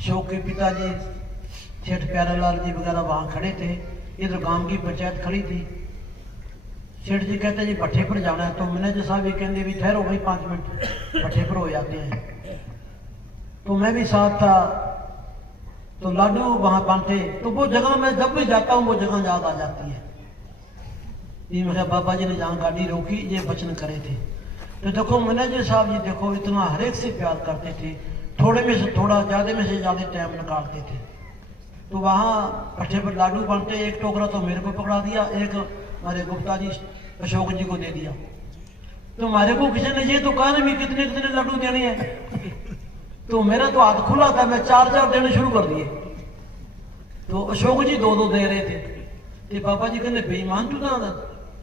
शौक के पिताजी सेठ प्यारेलाल जी वगैरह वहां खड़े थे। इधर गांव की पंचायत खड़ी थी। सेठ जी कहते जी भट्ठे पर जाना है, तो मैनेजर साहब ये कहते भी ठहरो भाई 5 मिनट, भट्ठे पर हो जाते हैं। तो मैं भी साथ था। तो लाडू वहां बांटे, तो वो जगह मैं जब भी जाता हूँ वो जगह याद आ जाती है। ये मेरे बाबा जी ने जहाँ गाड़ी रोकी, ये वचन करे थे। तो देखो मैनेजर साहब जी देखो इतना हर एक से प्यार करते थे, थोड़े में से थोड़ा, ज्यादा में से ज्यादा टाइम निकालते थे। तो वहाँ भट्ठे पर लाडू बांटे, एक टोकरा तो मेरे को पकड़ा दिया, एक हमारे गुप्ता जी अशोक जी को दे दिया। तो हमारे को किसी ने ये तो कहा नहीं कितने कितने लड्डू देने हैं। तो मेरा तो हाथ खुला था, मैं 4-4 देने शुरू कर दिए। तो अशोक जी 2-2 दे रहे थे। ते बाबा जी कहते बेईमान तू ना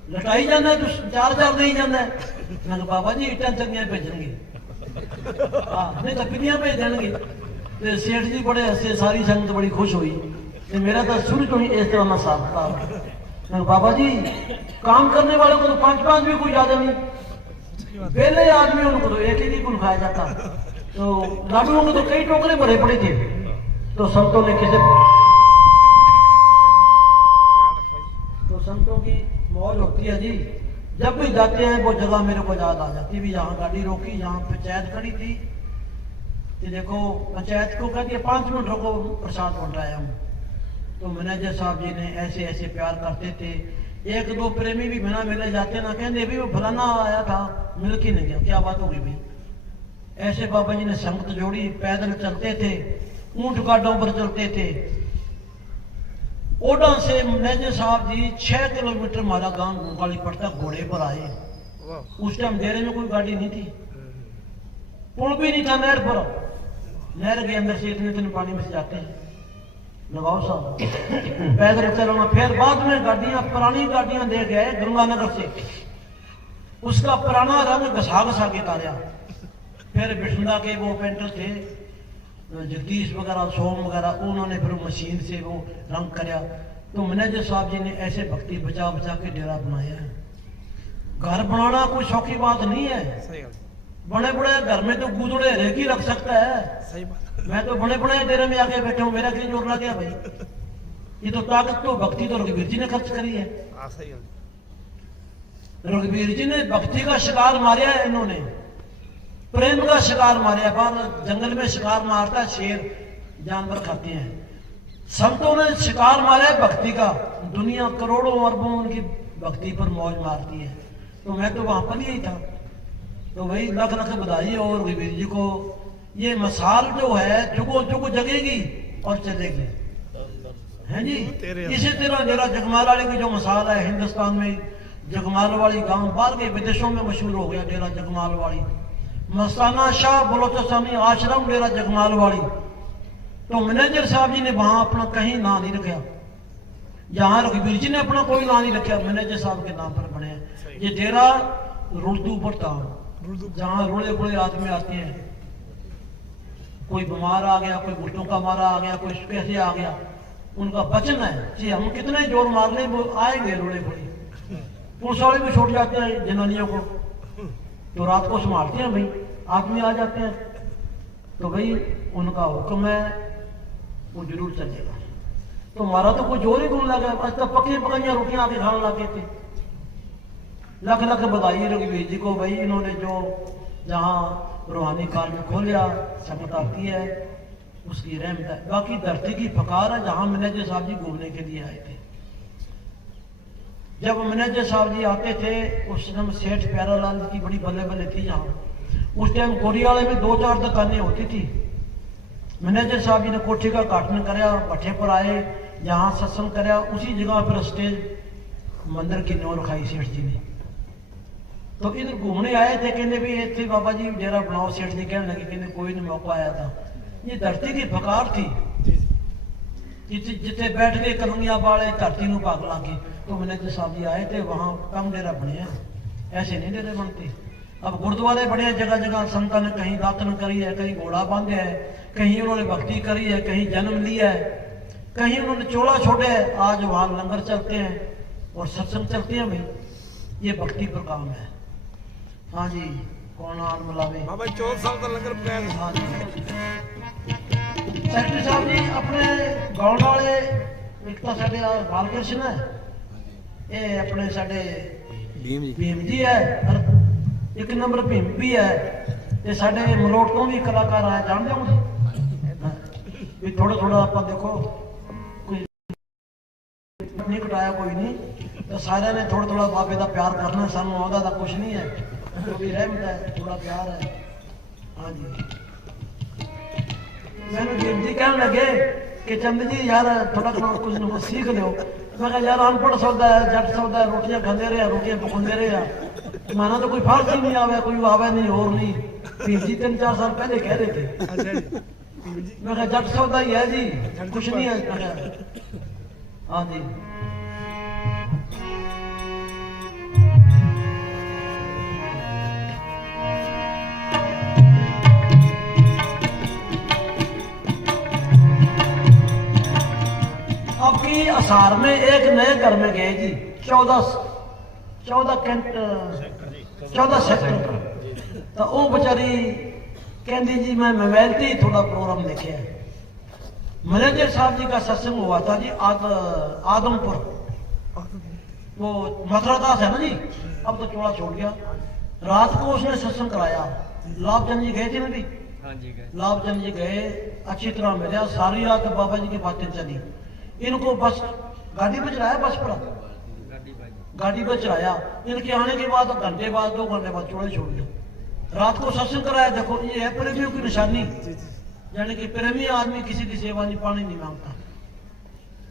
लटाई जाना, तू 4-4 दे ही जाना है। मैं बाबा जी इट्टां चंगियां भेजणगे, नहीं तो पिनियां भेज देणगे। ते सेठ जी बड़े हसे, सारी संगत बड़ी खुश हुई। ते मेरा तो शुरू तो ही इस तरह ना साथ था। मैं बाबा जी काम करने वाले को तो 5-5 भी कोई ज्यादा नहीं, पहले आदमी उनको तो एक ही कुल खाया जाता। तो लाडुओं के तो कई टोकरे भरे पड़े थे। तो संतों ने किसे, तो संतों की मौज होती है जी। जब भी जाते हैं वो जगह मेरे को याद आ जाती भी। यहाँ गाड़ी रोकी, यहाँ पंचायत खड़ी थी। तो देखो पंचायत को कह दिया 5 मिनट रुको, प्रसाद बंटाया हूँ। तो मैनेजर साहब जी ने ऐसे ऐसे प्यार करते थे। 1-2 प्रेमी भी बिना मिले जाते ना, कहते भी वो फलाना आया था, मिल के नहीं गया, क्या बात होगी भाई। ऐसे बाबा जी ने संगत जोड़ी, पैदल चलते थे, ऊंट गाडों पर चलते थे। ओडा से मैनेजर साहब जी 6 किलोमीटर हमारा गांव गुंगाली पड़ता घोड़े पर आए। उस टाइम डेरे में कोई गाड़ी नहीं थी, पुल भी नहीं था नहर पर। नहर के अंदर से इतने पानी में से जाते हैं लगाओ साहब पैदल चलना। फिर बाद में गाड़ियां, पुरानी गाड़ियां दे गए गंगानगर से, उसका पुराना रंग घसा घसा के तारा। फिर बिठंदा के वो पेंटर थे जगदीश वगैरह, सोम वगैरह, उन्होंने फिर मशीन से वो रंग कराया। तो मैनेजर साहब जी ने ऐसे भक्ति बचा बचा के डेरा बनाया है। घर बनाना कोई सौखी बात नहीं है। बड़े बड़े घर में तो गुदड़े रेगी रख सकता है। सही बात। मैं तो बड़े बड़े डेरे में आके बैठा हूँ, मेरा क्या जोर लग गया भाई। ये तो ताकत तो भक्ति तो रघुवीर जी ने खर्च करी है। सही है। रघुवीर जी ने भक्ति का शिकार मारा है, इन्होंने प्रेम का शिकार मारा। बाहर जंगल में शिकार मारता है शेर, जानवर खाते हैं। संतों ने शिकार मारा है भक्ति का। दुनिया करोड़ों अरबों उनकी भक्ति पर मौज मारती है। तो मैं तो वहां पर ही था। तो वही लख लख बधाई और रघुवीर जी को। ये मसाल जो है जुगो जुग जगेगी और चलेगी, है जी। इसी तरह मेरा जगमाल वाले की जो मसाल है, हिंदुस्तान में जगमाल वाली गांव बाहर के विदेशों में मशहूर हो गया डेरा जगमाल वाली। मस्ताना शाह बलोचिस्तानी आश्रम डेरा जगमाल वाली। तो मैनेजर साहब जी ने वहां अपना कहीं ना नहीं रखा, जहां रघुवीर जी ने अपना कोई ना नहीं रखा, मैनेजर साहब के नाम पर बने। ये डेरा रुड़दू पर था, जहां रुड़े बुड़े आदमी आते हैं। कोई बीमार आ गया, कोई घुटनों का मारा आ गया, कोई कैसे आ गया, उनका वचन है जी हम कितने जोर मार लें वो आएंगे रुड़े बुड़े। पुलिस वाले भी छोड़ जाते हैं जनानियों को, तो रात को संभालते हैं भाई, आदमी आ जाते हैं। तो भाई उनका हुक्म है वो जरूर चलेगा। तो हमारा तो कोई जोर ही कौन लगा। आज तक पकी पकाइया रोटियां आके खाने लगे थे। लख लख बधाई रघुवीर जी को भाई, इन्होंने जो जहां रूहानी काल में खोलिया संगत आती है उसकी रहमत है। बाकी धरती की फकार है जहां मैनेजर साहब जी घूमने के लिए आए थे। जब मैनेजर साहब जी आते थे उस समय सेठ प्यारालाल जी की बड़ी बल्ले बल्ले थी। यहाँ उस टाइम कोरियाले में 2-4 दुकानें होती थी। मैनेजर साहब जी ने कोठी का काटन कराया, भट्ठे पर आए, यहाँ सत्संग कराया। उसी जगह पर स्टेज मंदिर की न्यों रखाई सेठ जी ने। तो इधर घूमने आए थे, कहने भी इतने बाबा जी डेरा बनाओ। सेठ जी कहने लगे कहने कोई नहीं मौका आया था। ये धरती की फकार थी, जिथे बैठ के कलंगिया बाले धरती ਨੂੰ भाग लाके। तो मैनेजर साहब जी आए थे, वहां कम डेरा बने हैं, ऐसे नहीं डेरे बनते। अब गुरुद्वारे बड़े जगह जगह संतां ने कहीं दातन करी है, कहीं घोड़ा बांधे है, कहीं उन्होंने भक्ति करी है, कहीं जन्म लिया है, कहीं उन्होंने चोला छोड़े है। आज वहां लंगर चलते हैं और सत्संग चलते हैं भाई, ये भक्ति पर काम है। हाँ जी, कौन आन मिलावे बाबा 14 साल का लंगर पकाया। हाँ जी सैकटरी साहब जी अपने गाँव वाले एक तो साडे बालकृष्ण है, ये अपने साडे भीम जी है, और एक नंबर भीम भी है। ये साडे मलोट तो भी कलाकार आए, जानते हो भी थोड़ा थोड़ा आप देखो कोई नहीं कटाया कोई नहीं, तो सारे ने थोड़ा थोड़ा बाबे का प्यार करना। सानू आउंदा दा कुछ नहीं है, जो भी रहमत है थोड़ा प्यार है। हाँ जी मैंने भीम जी कहने लगे कि चंद जी यार थोड़ा कुछ न कुछ सीख लो। मैं कहा यार अनपढ़ सौदा है, जट सौदा है, रोटियां खाते रहे, रोटियां पकाते रहे। माना तो कोई फारसी नहीं आवे, कोई आवे नहीं और नहीं। भीम जी 3-4 साल पहले कह रहे थे। मैं कहा जट सौदा ही है जी, कुछ नहीं है। हाँ जी अब की असार में एक नए घर में गए जी, 14 सेक्टर। तो वो बेचारी कहती जी मैं मोबाइल से ही थोड़ा प्रोग्राम देखे है। मैनेजर साहब जी का सत्संग हुआ था जी आदमपुर, वो मथुरा दास है ना जी, अब तो चोला छोड़ गया। रात को उसने सत्संग कराया। लाभचंद जी गए थे ना जी, लाभचंद जी गए, अच्छी तरह मिले। सारी रात बाबा जी की बातें चली। इनको बस गाड़ी में चलाया, बस पर गाड़ी में चलाया। इनके आने के बाद घंटे बाद 2 घंटे बाद चोड़े छोड़ दिया। रात को सत्संग कराया। देखो ये है प्रेमियों की निशानी, यानी कि प्रेमी आदमी किसी की सेवा नहीं पानी नहीं मांगता।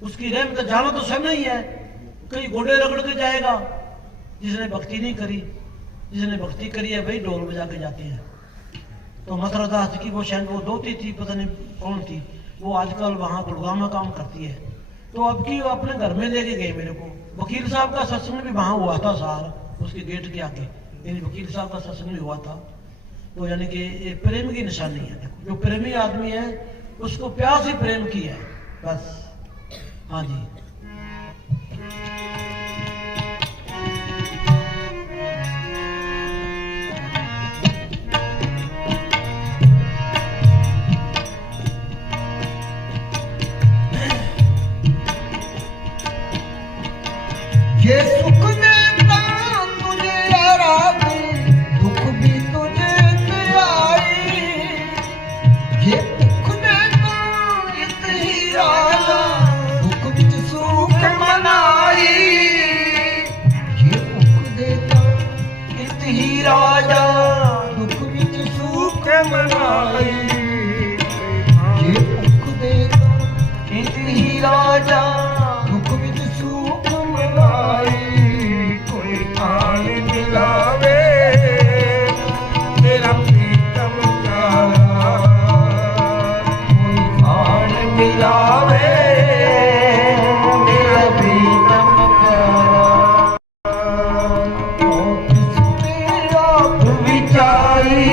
उसकी रहमत जाना तो सब नहीं है, कहीं घोड़े रगड़ के जाएगा। जिसने भक्ति नहीं करी, जिसने भक्ति करी है भाई ढोल बजा के जाते हैं। तो मथुरा दास की वो शायद वो दोती थी, पता नहीं कौन थी, वो आजकल वहाँ गुड़गांव में काम करती है। तो अब की वो अपने घर में लेके गए मेरे को। वकील साहब का सत्संग भी वहाँ हुआ था सार, उसके गेट के आगे, यानी वकील साहब का सत्संग भी हुआ था। तो यानी कि ये प्रेम की निशानी है। देखो जो प्रेमी आदमी है उसको प्यास ही प्रेम की है बस। हाँ जी, ये सुख देता तुझे आराधन, दुख भी तुझे ते आई। ये दुख देता इत ही राजा, दुख विच सुख मनाई। ये दुख देता इत ही राजा, दुख विच सुख मनाई। ये दुख देता इत ही राजा, दुख विच सुख मनाई। कोई आन मिलावे मेरा प्रीतम प्यारा, कोई आन मिलावे मेरा प्रीतम प्यारा। हो तिस पे आप विचाई,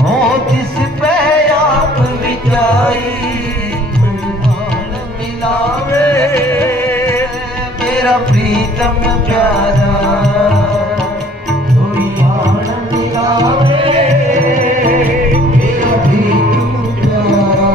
हो तिस पे आप विचाई। कोई आन मिलावे मेरा प्रीतम प्यारा, कोई आन मिलावे मेरा प्रीतम प्यारा।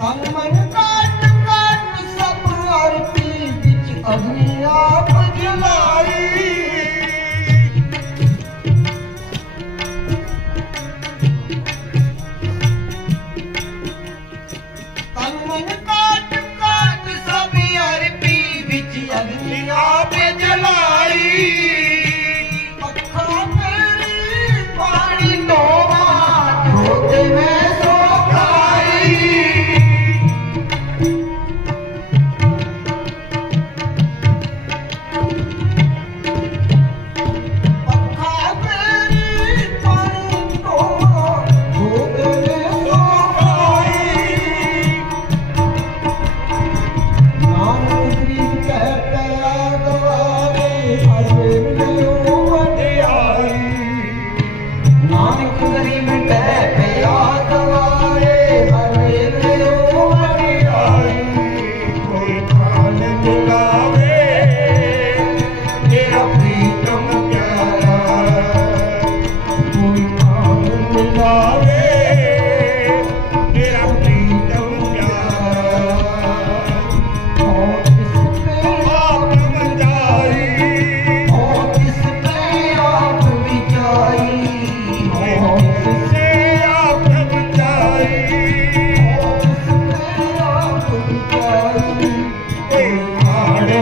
तन मन काट काट सब आरती बिच अग्नि आप जलाई। तन मन काट काट सब आरती बिच अग्नि आप जलाई। अखा तेरी पानी धोवा, धोते मैं सो खाई।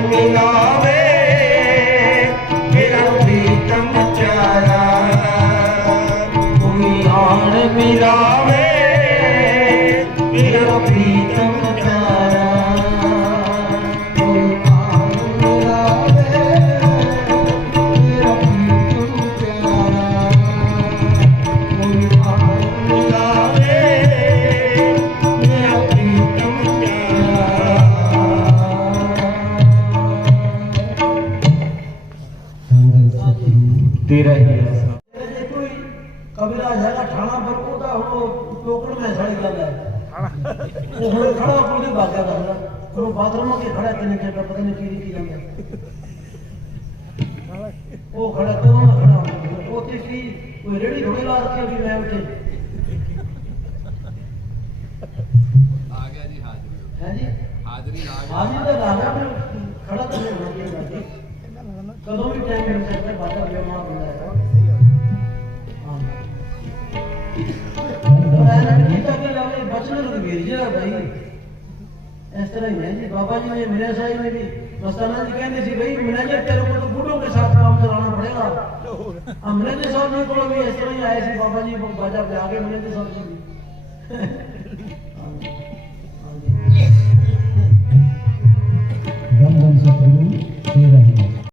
मिलावे मेरा प्रीतम प्यारा, कोई आन मिलावे मेरा प्रीतम प्यारा, कोई आन मिलावे मेरा प्रीतम प्यारा। तेरा ही कबीरा जगह ठाणा पर को ता हो टोकड़ में सड़ी गल है। वो हुए खड़ा पूरी बात कर रहा है, वो बाथरूम के खड़ा करने के पता नहीं की लंगा वो खड़ा तो ना खड़ा वो तीसरी कोई रेडी थोड़ी ला रखी अभी मैं उठे आ गया जी हाजिरी है जी हाजिरी आ गया हाजिरी तो राजा में खड़ा तो नहीं होना चाहिए कदों भी टाइम मिल सकता है बाटा बेमा बंदा है। हाँ बचन रघुवीर जी है भाई इस तरह ही है जी बाबा जी ने मेरे साहिब में भी मस्ताना जी कहते थे भाई मैनेजर तेरे को तो बूढ़ों के साथ काम कराना पड़ेगा हम मैनेजर साहब जी को भी इस तरह ही आए थे बाबा जी बाजा पे आगे मैनेजर साहब जी धन धन से